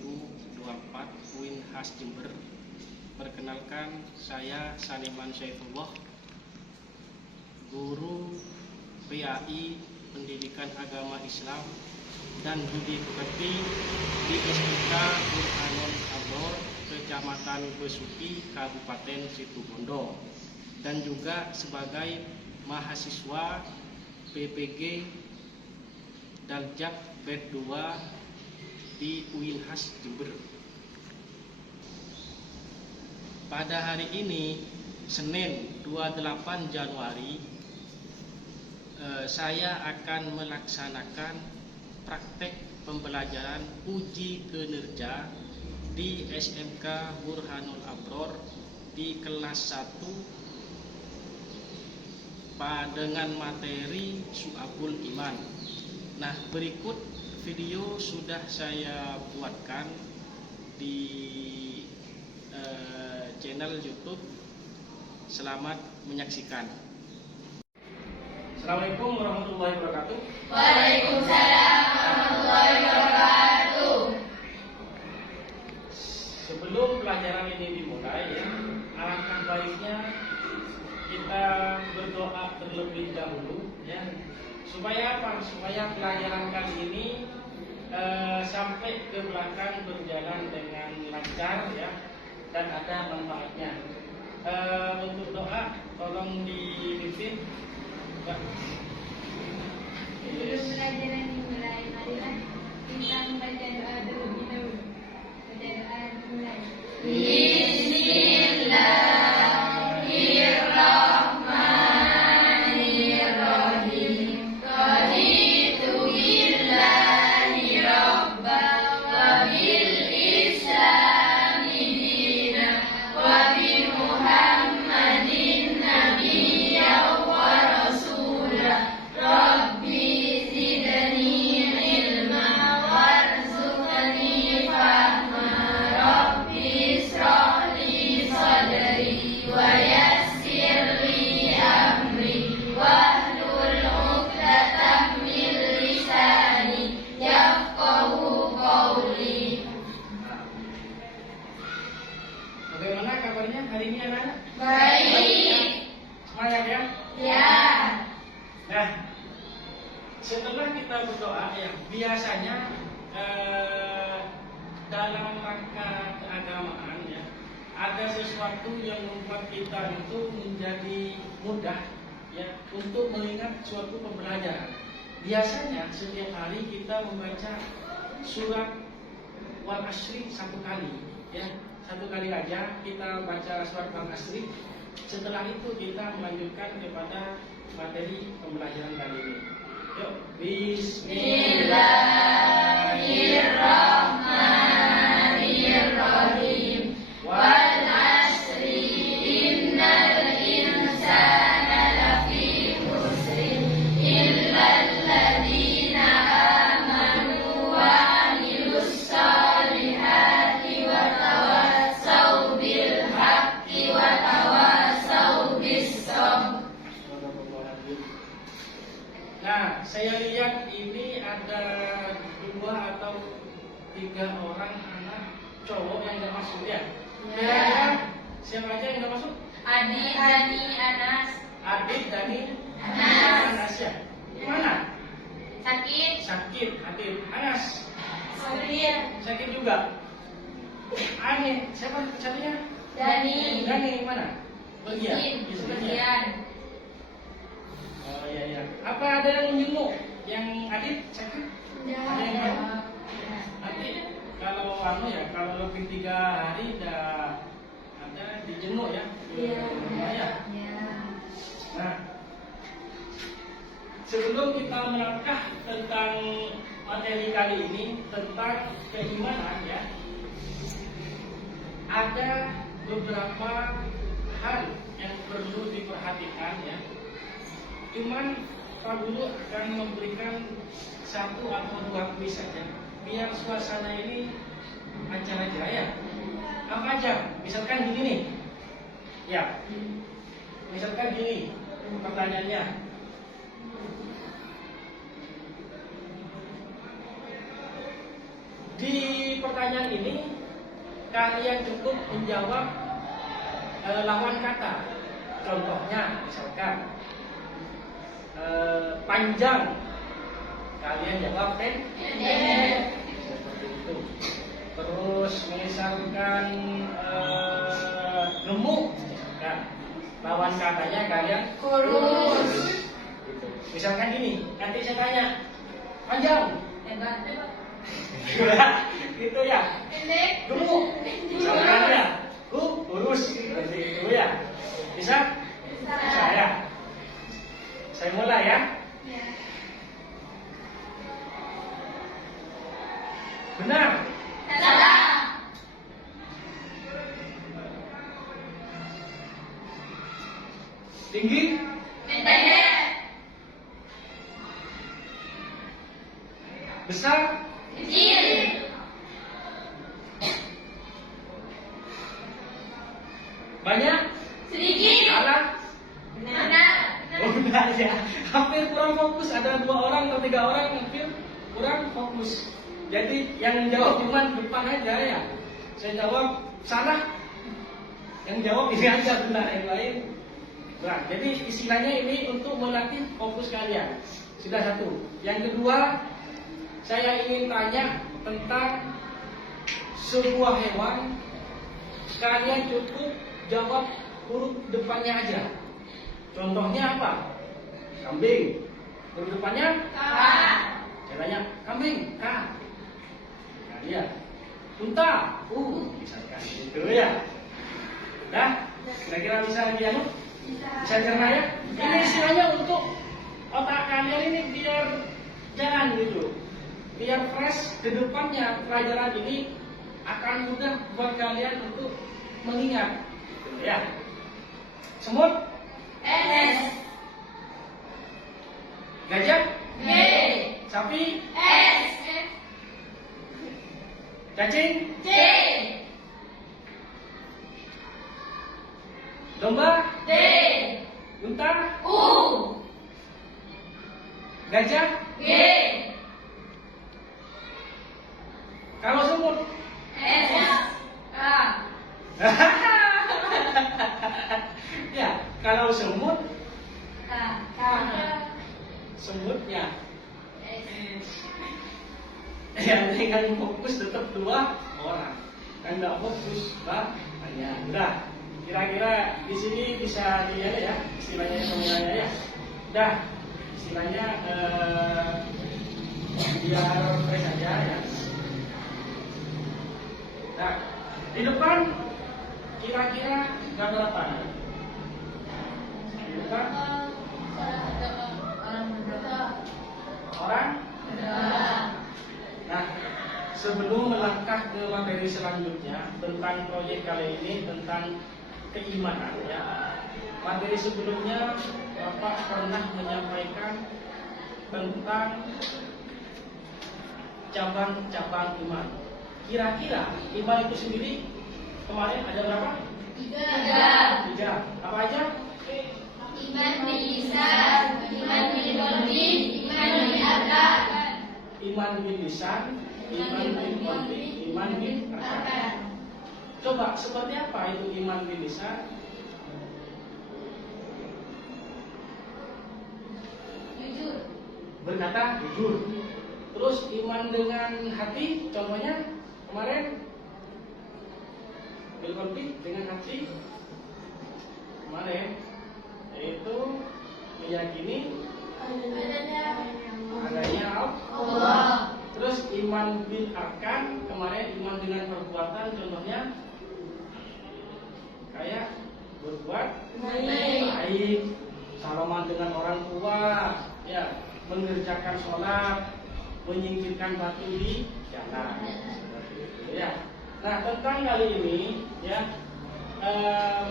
2024 UIN Khas Jember. Perkenalkan, saya Saniman Syaifullah, guru PAI Pendidikan Agama Islam dan Budi Pekerti di SMK Burhanul Abror, Kecamatan Besuki, Kabupaten Situbondo, dan juga sebagai mahasiswa PPG Daljak Bed 2 di UIN Khas Jember. Pada hari ini, Senin 28 Januari, saya akan melaksanakan praktek pembelajaran uji kinerja di SMK Burhanul Abror di kelas 1 dengan materi Syu'abul Iman. Nah, berikut video sudah saya buatkan di channel YouTube. Selamat menyaksikan. Assalamualaikum warahmatullahi wabarakatuh. Waalaikumsalam warahmatullahi wabarakatuh. Sebelum pelajaran ini dimulai, alangkah baiknya kita berdoa terlebih dahulu, ya. Supaya apa? Supaya pelajaran kali ini sampai ke belakang berjalan dengan lancar, ya, dan ada manfaatnya. Untuk doa, tolong dipimpin. Sebelum pelajaran dimulai, marilah kita membaca doa terlebih dahulu. Baca doa dimulai. Bismillahirrahmanirrahim. Raditu billahi rabban wa bil islami dinan wa bi Muhammadin nabiyyan wa rasulah. Rabbi zidni ilma warzuqni fahma. Rabbi ishrah li sadri wa yassir li amri wahlul 'uqdatam min lisani yafqahu qawli. Bagaimana kabarnya hari ini, anak-anak? Baik. Semangat, ya? Ya. Nah, setelah kita berdoa, ya, biasanya dalam rangka keagamaan, ya, ada sesuatu yang membuat kita itu menjadi mudah, ya, untuk mengingat suatu pembelajaran. Biasanya setiap hari kita membaca surat Wal Asri satu kali, ya, satu kali aja kita baca surat Wal Asri. Setelah itu kita melanjutkan kepada materi pembelajaran kali ini. Yuk, Bismillahirrahmanirrahim. Wal asri innal insana lafi khusrin illal ladzina amanu wa 'amilus solihati wa tawassaw bil haqqi wa tawassaw bis sabr. Nah, saya lihat ini ada 2 atau 3 orang anak cowok yang nggak masuk, ya. Ya. Siapa aja yang nggak masuk? Adit, Dani, Anas. Adit, Dani, Anas. ya. Mana? Sakit. Sakit, Adit. Anas, Sabir. sakit juga. Aneh, siapa satunya? Dani. Dani mana? Izin. Izin, ya. Kemudian. Oh, iya, iya. Apa ada yang menjenguk? Yang Adit sakit? Ada yang mau? Nanti kalau kalau lebih 3 hari dah ada dijenguk, ya. Iya. Ya. Ya. Nah, sebelum kita melangkah tentang materi kali ini tentang keimanan, ya, ada beberapa hal yang perlu diperhatikan, ya. Cuman Pak Guru akan memberikan 1 atau 2 kuis saja, biar suasana ini acara jaya. Apa aja? Misalkan begini, ya. Misalkan gini pertanyaannya. di pertanyaan ini kalian cukup menjawab lawan kata. Contohnya misalkan panjang, kalian jawab pendek. Seperti itu. Terus misalkan gemuk, misalkan lawan katanya kalian kurus. Gitu. Misalkan gini, nanti saya tanya panjang, gitu ya. Gemuk, misalkan ya, kurus, seperti itu ya. Bisa? Bisa ya. Saya mulai ya. Benar. Salah. Tinggi. Pendek. Besar. Kecil. Banyak. Sedikit. Salah. Benar. Oh benar ya. Hampir kurang fokus. Ada 2 orang atau 3 orang hampir kurang fokus. Jadi yang jawab cuma depan aja ya. Saya jawab salah. Yang jawab ini aja benar, yang lain benar. Jadi istilahnya ini untuk melatih fokus kalian. Sudah satu. Yang kedua, saya ingin tanya tentang sebuah hewan. Kalian cukup jawab huruf depannya aja. Contohnya apa? Kambing. Huruf depannya K. Saya tanya, kambing, K. Nah, dia. Unta, misalkan gitu ya. Nah, kira-kira bisa dianu? Bisa cerna ya? Ini istilahnya untuk otak kalian ini biar jalan gitu. Biar fresh ke depannya pelajaran ini akan mudah buat kalian untuk mengingat. Gitu ya. Semut, S. gajah, G. sapi, S. cacing, J. domba, D. unta, U. gajah. G. Kalau semut, S. K. ya, kalau semut, K. semutnya S. yang dengan fokus tetap 2 orang, yang nggak fokus banyak. Udah, kira-kira di sini bisa dilihat ya istilahnya semuanya ya. Udah, istilahnya biar fresh aja ya. Nah, di depan kira-kira gambar apa? Di depan orang. Nah, sebelum melangkah ke materi selanjutnya tentang proyek kali ini tentang keimanan ya. Materi sebelumnya Bapak pernah menyampaikan tentang cabang-cabang iman. Kira-kira iman itu sendiri kemarin ada berapa? 3. 3. Apa aja? Iman bil lisan, iman bil qalbi, iman bil arkan. Iman bil lisan, iman bil qalbi, iman bil arkan. Coba seperti apa itu iman bil lisan? Jujur. Berkata jujur. Terus iman dengan hati, contohnya kemarin bil qalbi dengan hati kemarin yaitu meyakini adanya Allah. Terus iman bil arkan kemarin iman dengan perbuatan, contohnya kayak berbuat baik, salaman dengan orang tua, ya, mengerjakan sholat, menyingkirkan batu di jalan, seperti itu ya. Nah, tentang kali ini ya,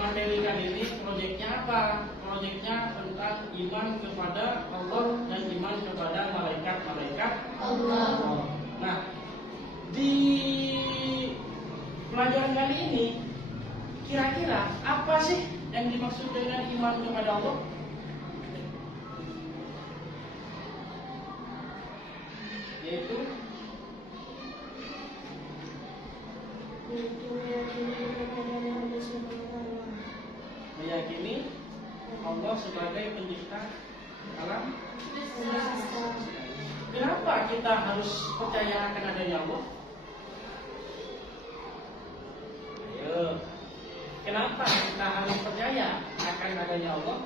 materi kali ini proyeknya apa? Proyeknya tentang iman kepada Allah dan iman kepada malaikat-malaikat Allah. Nah, di pelajaran kali ini kira-kira apa sih yang dimaksud dengan iman kepada Allah? Yaitu Meyakini Allah sebagai pencipta alam. Kenapa kita harus percaya akan adanya Allah? Ayo, kenapa kita harus percaya akan adanya Allah?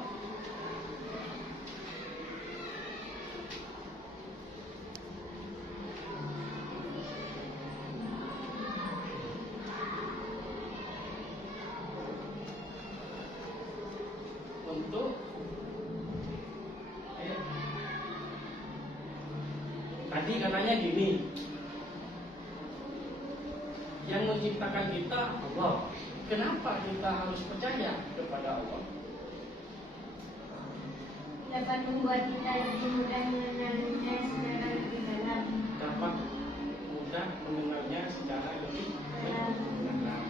Untuk tadi katanya gini, yang menciptakan kita Allah. Kenapa kita harus percaya kepada Allah? Dapat membuat kita lebih mudah mengenalinya secara lebih dalam. Dapat mudah mengenalnya secara lebih dalam.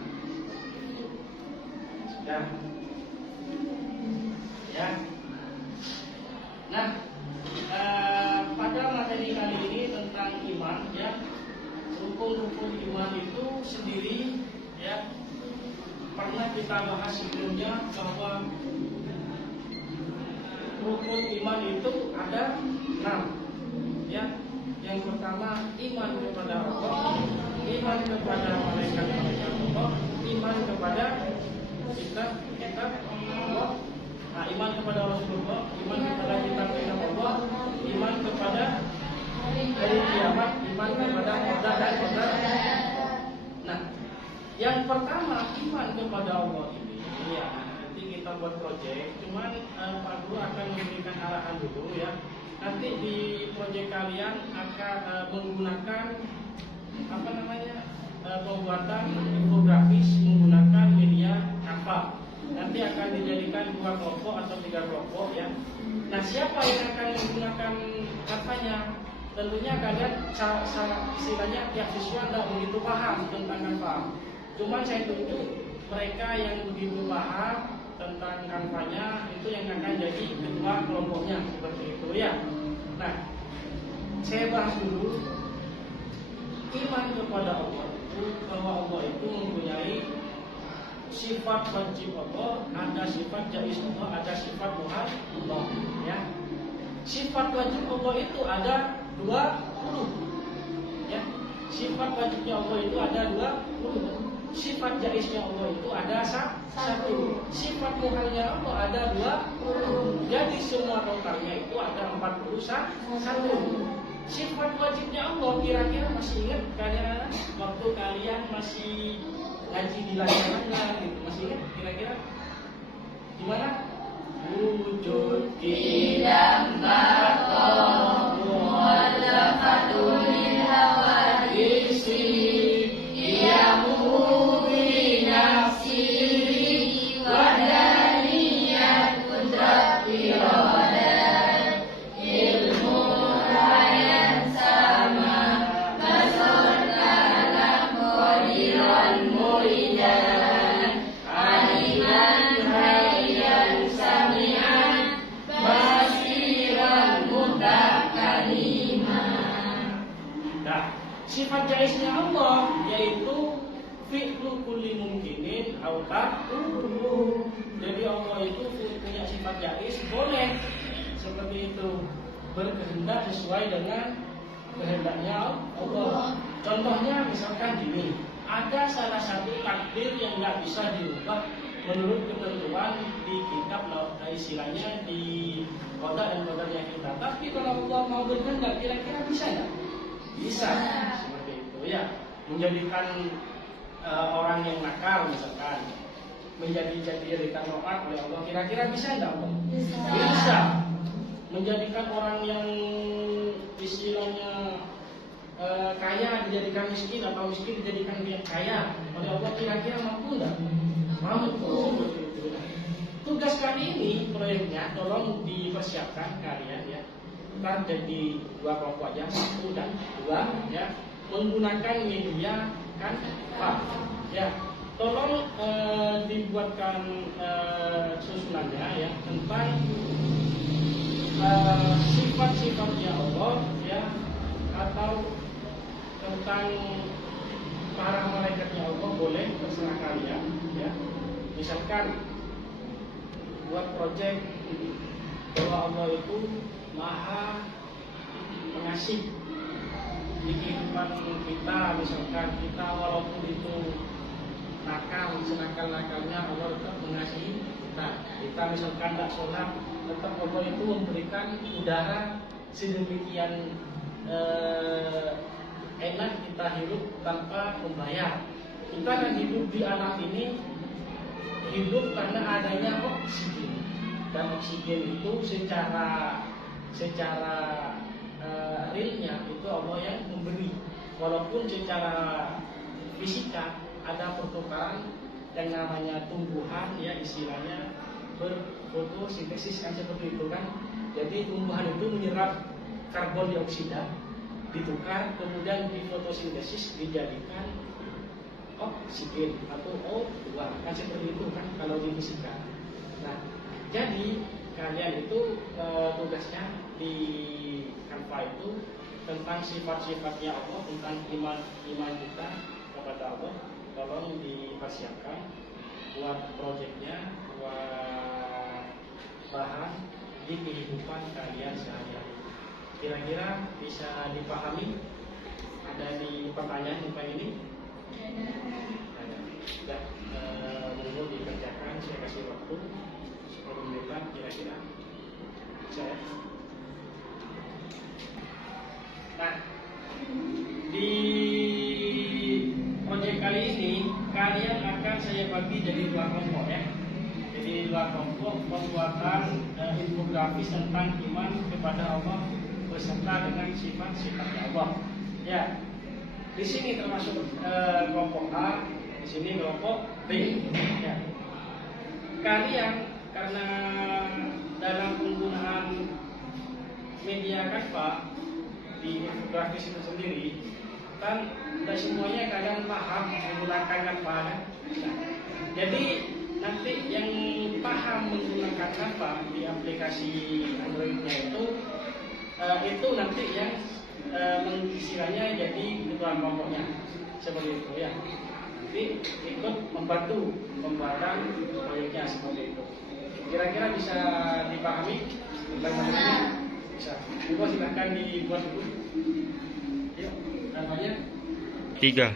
Sudah. Ya. Nah, pada materi kali ini tentang iman, ya, rukun-rukun iman itu sendiri, ya, pernah kita bahas sebelumnya bahwa rukun iman itu ada 6, ya. Yang pertama iman kepada Allah, iman kepada malaikat-malaikat Allah, iman kepada kitab Allah. Nah, iman kepada Rasulullah, iman kepada kitab Allah, iman kepada hari kiamat, iman kepada qadar dan qadar. Nah, yang pertama iman kepada Allah ini, ya, nanti kita buat proyek. Cuman Pak Guru akan memberikan arahan dulu, ya. Nanti di proyek kalian akan menggunakan pembuatan infografis menggunakan media Canva. Nanti akan dijadikan 2 kelompok atau 3 kelompok, ya. Nah, siapa yang akan menggunakan Canvanya? Tentunya kalian istilahnya tiap siswa tidak begitu paham tentang Canva. Cuma saya tunjuk mereka yang begitu paham tentang Canvanya itu yang akan jadi ketua kelompoknya, seperti itu, ya. Nah, saya bahas dulu iman kepada Allah itu, bahwa Allah itu mempunyai sifat wajib Allah, ada sifat jaiz Allah, ada sifat muhal Allah, ya. Sifat wajib Allah itu ada 20, ya. Sifat wajibnya Allah itu ada 20. Sifat jaiznya Allah itu ada 1. Sifat muhalnya Allah ada 20. Jadi semua totalnya itu ada 41. Sifat wajibnya Allah kira-kira masih ingat kalian waktu kalian masih ngaji di layanan, gitu, masih ingat kira-kira gimana? Wujud Tidak bakal mu'alafatul hawadisi Iyamu binafsi Wadaniyat kudrat iradat Ilmu rayan sama Masuk dalam qadiran muridan Aliman hayyan sami'an Basiran mutakalimah. Nah, sifat jaiznya Allah yaitu fi'lu kulli mungkinin au tarkuhu. Jadi Allah itu punya sifat jaiz, boleh seperti itu, berkehendak sesuai dengan kehendaknya Allah. Contohnya misalkan gini, ada salah satu takdir yang nggak bisa diubah menurut ketentuan di kitab, istilahnya di qada dan qadarnya kita. Tapi kalau Allah mau berkehendak, kira-kira bisa nggak? Bisa, seperti itu, ya. Menjadikan orang yang nakal misalkan dijadikan rokat oleh Allah, kira-kira bisa nggak Allah? Bisa. Menjadikan orang yang istilahnya kaya dijadikan miskin, atau miskin dijadikan dia kaya oleh Allah, kira-kira mampu nggak? Mampu, seperti itu. Tugas kali ini proyeknya tolong dipersiapkan kalian, ya. Ntar jadi 2 kelompok aja, 1 dan 2, ya. Menggunakan media Canva, ya. Tolong dibuatkan susunannya, ya, tentang sifat-sifatnya Allah, ya, atau tentang para malaikatnya Allah, boleh. Misalkan buat proyek bahwa Allah itu maha pengasih di kehidupan kita. Misalkan kita walaupun itu nakal, senakal-nakalnya Allah tetap mengasihi kita. Kita misalkan tidak sholat, tetap Allah itu memberikan udara sedemikian enak kita hidup tanpa membayar. Kita kan hidup di alam ini hidup karena adanya oksigen, dan oksigen itu secara realnya itu Allah yang memberi. Walaupun secara fisika ada pertukaran yang namanya tumbuhan, ya istilahnya berfotosintesis kan seperti itu kan. Jadi tumbuhan itu menyerap karbon dioksida, ditukar kemudian difotosintesis dijadikan oksigen atau O2 kan seperti itu kan kalau di fisika. Nah, jadi kalian itu tugasnya di Canva itu tentang sifat-sifatnya Allah, tentang iman kita kepada Allah. Tolong dipersiapkan buat proyeknya, buat bahan di kehidupan kalian sehari-hari. Kira-kira bisa dipahami? Ada di pertanyaan tentang ini? Ada. Sudah, monggo dikerjakan. Saya kasih waktu 10 menitan kira-kira. Saya. Nah, di proyek kali ini kalian akan saya bagi jadi 2 kelompok ya. Jadi 2 kelompok pembuatan infografis tentang iman kepada Allah beserta dengan sifat-sifatnya Allah. Ya, di sini termasuk kelompok A, di sini kelompok B. Ya. Kalian karena dalam penggunaan media Canva di infografis itu sendiri kan tidak semuanya kalian paham menggunakan Canva kan? Nah, jadi nanti yang paham menggunakan Canva di aplikasi Androidnya itu nanti yang istilahnya jadi ketua kelompoknya seperti itu ya. Nanti ikut membantu pembuatan proyeknya seperti itu. Kira-kira bisa dipahami tentang ini? Bisa. Juga silahkan dibuat dulu. Yuk, namanya 3.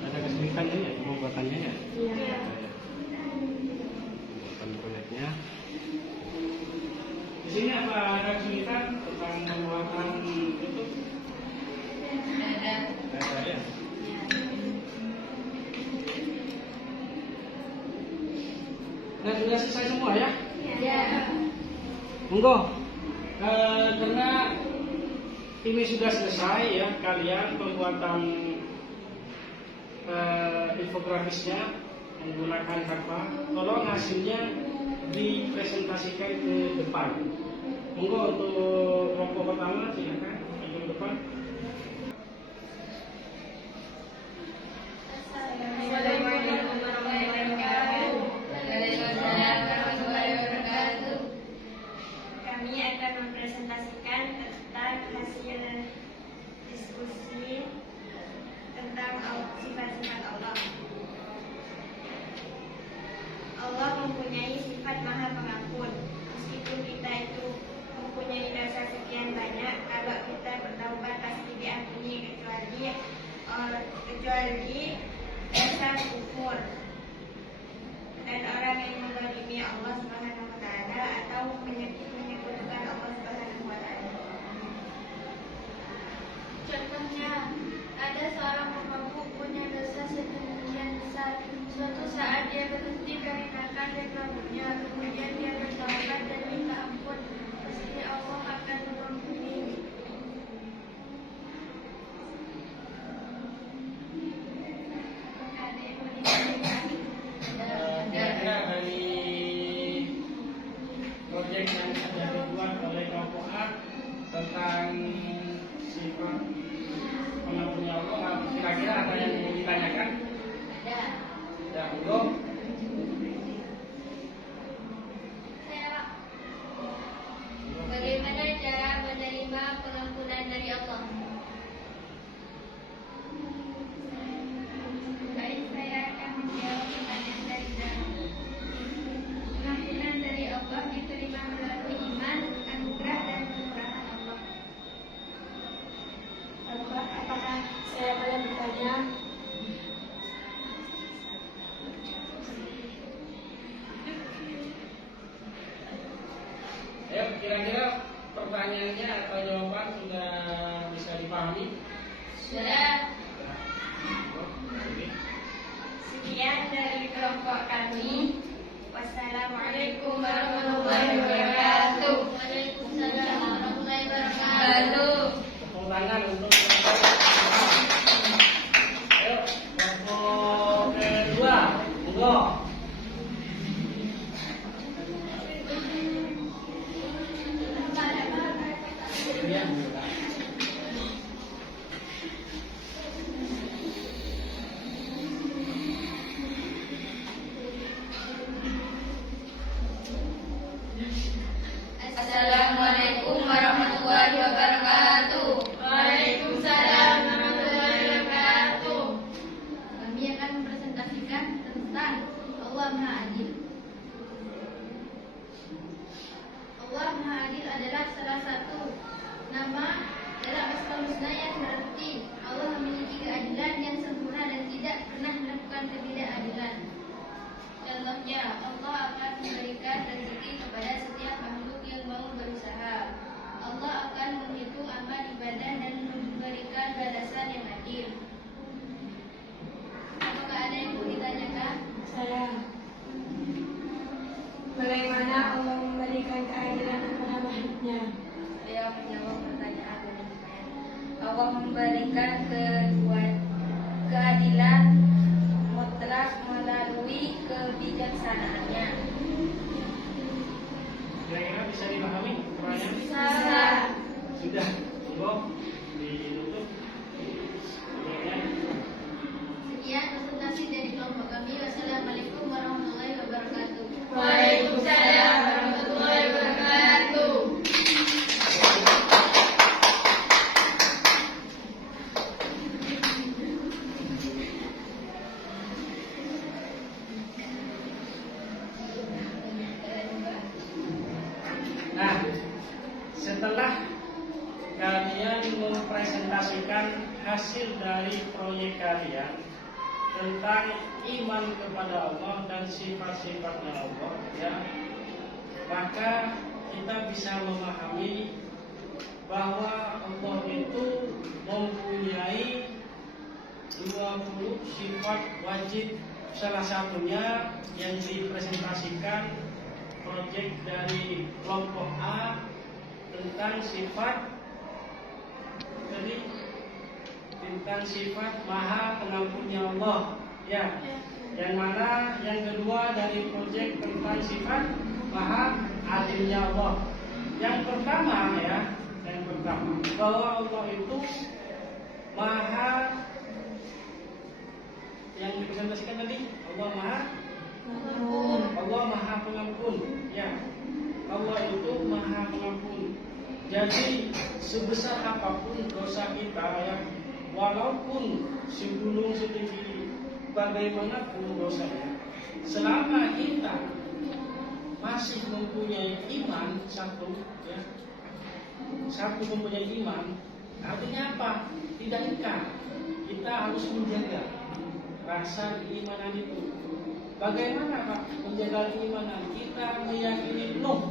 Ada kesulitannya ya pembuatannya ya? Iya. Pembuatan proyeknya. Di sini apa ada kesulitan tentang pembuatan itu? Ada ya. Nah, sudah selesai semua ya? Iya. Monggo. Karena ini sudah selesai ya, kalian pembuatan infografisnya menggunakan Canva. Tolong hasilnya dipresentasikan ke depan. Monggo untuk kelompok pertama silakan ke depan. Assalamualaikum warahmatullahi wabarakatuh. Waalaikumsalam warahmatullahi wabarakatuh. Kami akan mempresentasikan tentang hasil diskusi tentang sifat-sifat Allah. Allah mempunyai sifat maha pengampun. Meskipun kita itu mempunyai dosa sekian banyak, kalau kita bertaubat pasti diampuni kecuali dosa kufur dan orang yang menzalimi Allah Subhanahu wa taala atau menyekutukan Allah Subhanahu wa taala. Contohnya, ada seorang pemabuk punya dosa sedemikian besar. Suatu saat dia berhenti karena dia mabuknya, kemudian dia bertaubat dan minta ampun. Pasti Allah akan mengampuni. Kira-kira dari proyek yang sudah dibuat oleh kelompok A tentang sifat pengampunnya Allah, kira-kira ada yang mau ditanyakan? Ya, monggo. Ya. Assalamualaikum warahmatullahi wabarakatuh. Waalaikumsalam warahmatullahi wabarakatuh. Kami akan mempresentasikan tentang Allah Maha Adil. Allah Maha Adil adalah salah satu nama dalam Asmaul Husna yang berarti Allah memiliki keadilan yang sempurna dan tidak pernah melakukan ketidakadilan. Contohnya, Allah akan memberikan rezeki kepada setiap makhluk yang mau berusaha. Allah akan menghitung amal ibadah dan memberikan balasan yang adil. Apakah ada yang mau ditanyakan? Saya. Bagaimana Allah memberikan keadilan kepada makhluknya? Saya menjawab pertanyaan manajemen. Allah memberikan keadilan mutlak melalui kebijaksanaannya. Kira-kira bisa dipahami pertanyaan? Bisa. Sudah. Monggo ditutup. Ya. Sekian presentasi dari kelompok kami. Wassalamualaikum warahmatullahi wabarakatuh. Waalaikumsalam warahmatullahi wabarakatuh. Nah, setelah kalian mempresentasikan hasil dari proyek kalian tentang iman kepada Allah dan sifat-sifatnya Allah, ya, maka kita bisa memahami bahwa Allah itu mempunyai 20 sifat wajib. Salah satunya yang dipresentasikan proyek dari kelompok A tentang sifat Maha Pengampunnya Allah, ya. Yang mana yang kedua dari proyek tentang sifat Maha Adilnya Allah. Yang pertama, ya, bahwa Allah itu Maha, yang dipresentasikan tadi, Allah Maha Pengampun, ya. Allah itu Maha Pengampun. Jadi sebesar apapun dosa kita, ya, walaupun segunung setinggi bagaimanapun dosanya, selama kita masih mempunyai iman satu mempunyai iman, artinya apa? Tidak ingkar. Kita harus menjaga rasa keimanan itu. Bagaimana Pak menjaga keimanan? Kita meyakini penuh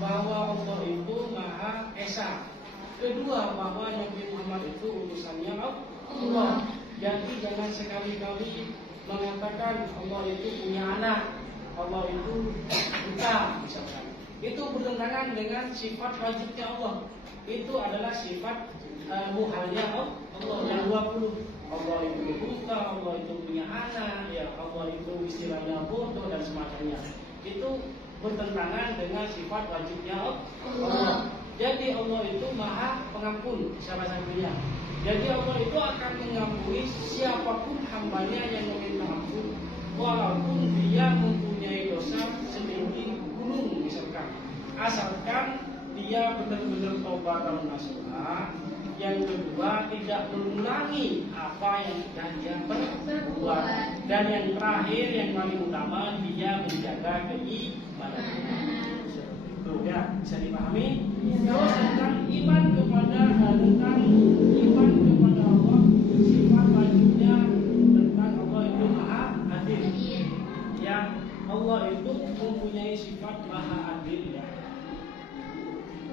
bahwa Allah itu Maha Esa. Kedua, bahwa Nabi Muhammad itu utusannya Allah. Jadi jangan sekali-kali mengatakan Allah itu punya anak, Allah itu buta, misalkan. Itu bertentangan dengan sifat wajibnya Allah. Itu adalah sifat muhalnya Allah yang 20. Allah itu buta, Allah itu punya anak, ya, Allah itu istilahnya bodoh dan semacamnya. Itu bertentangan dengan sifat wajibnya Allah. Jadi Allah itu Maha Pengampun, salah satunya. Jadi Allah itu akan mengampuni siapapun hambanya yang meminta ampun, walaupun dia mempunyai dosa setinggi gunung misalkan, asalkan dia benar-benar taubat dan nasuha. Yang kedua, tidak mengulangi apa yang sudah dia perbuat. Dan yang terakhir, yang paling utama, dia menjaga keimanan. Itu ya, bisa dipahami. Terus tentang iman kepada Allah, sifat wajibnya tentang Allah itu Maha Adil. Yang Allah itu mempunyai sifat Maha Adil, ya.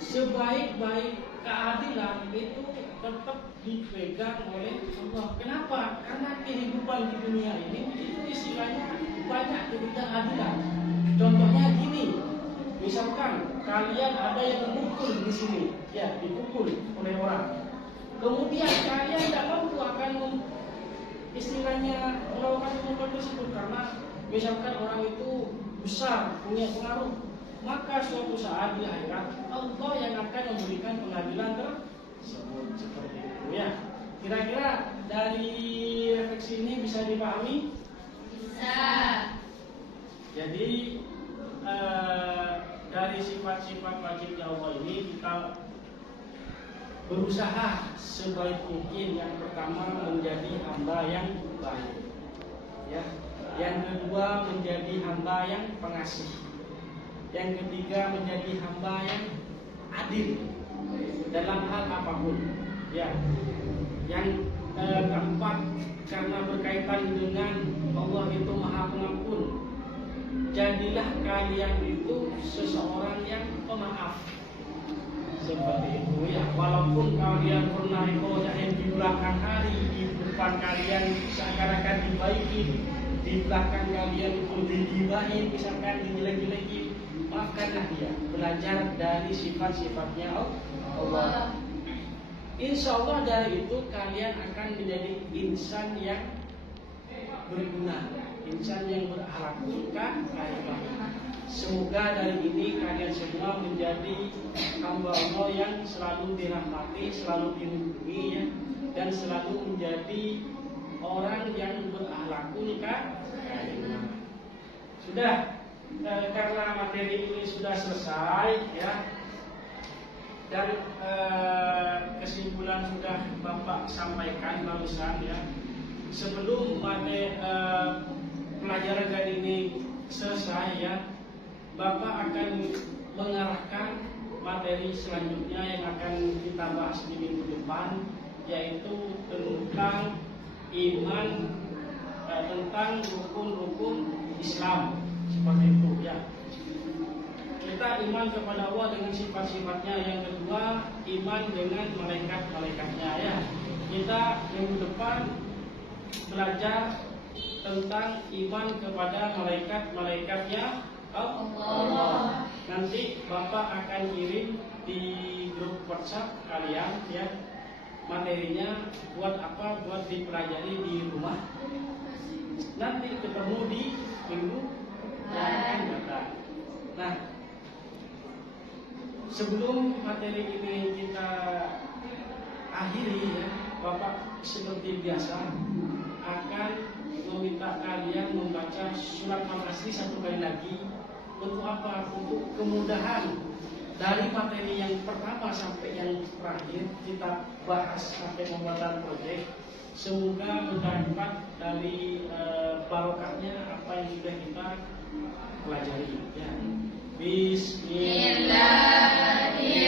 Sebaik-baik keadilan itu tetap dipegang oleh Allah. Kenapa? Karena kehidupan di dunia ini itu istilahnya banyak ketidakadilan. Contohnya gini, misalkan kalian ada yang memukul di sini, ya, dipukul oleh orang. Kemudian kalian tidak mampu akan istilahnya melakukan pemukul tersebut karena misalkan orang itu besar, punya pengaruh. Maka suatu saat di akhirat Allah yang akan memberikan pengadilan bisa dipahami? Bisa. Jadi dari sifat-sifat wajibnya Allah ini kita berusaha sebaik mungkin. Yang pertama menjadi hamba yang baik, ya. Yang kedua menjadi hamba yang pengasih. Yang ketiga menjadi hamba yang adil dalam hal apapun, ya. Yang keempat, karena berkaitan dengan Allah itu Maha Pengampun, jadilah kalian itu seseorang yang pemaaf. Seperti itu, ya. Walaupun kalian pernah yang di belakang hari, di depan kalian seakan-akan dibaiki, di belakang kalian itu digibahin, misalkan dijelek-jelekin, maafkanlah dia. Belajar dari sifat-sifatnya Allah. Insya Allah dari itu kalian akan menjadi insan yang berguna, insan yang berakhlakul karimah. Semoga dari ini kalian semua menjadi hamba Allah yang selalu dirahmati, selalu dilindungi, ya, dan selalu menjadi orang yang berakhlakul karimah. Sudah, karena materi ini sudah selesai, ya. Dan kesimpulan sudah Bapak sampaikan barusan, ya. Sebelum pelajaran kali ini selesai, ya, Bapak akan mengarahkan materi selanjutnya yang akan kita bahas di minggu depan, yaitu tentang iman, tentang rukun-rukun Islam, seperti itu, ya. Kita iman kepada Allah dengan sifat-sifatnya. Yang kedua, iman dengan malaikat-malaikatnya, ya. Kita minggu depan belajar tentang iman kepada malaikat-malaikatnya Allah. Nanti Bapak akan kirim di grup WhatsApp kalian, ya, materinya. Buat apa? Buat dipelajari di rumah. Nanti ketemu di minggu yang akan datang. Nah, sebelum materi ini kita akhiri, ya, Bapak seperti biasa akan meminta kalian membaca surat Al-Asri satu kali lagi. Untuk apa? Untuk kemudahan dari materi yang pertama sampai yang terakhir kita bahas sampai pembuatan proyek. Semoga bermanfaat dari barokahnya apa yang sudah kita pelajari, ya. Bismillahirrahmanirrahim.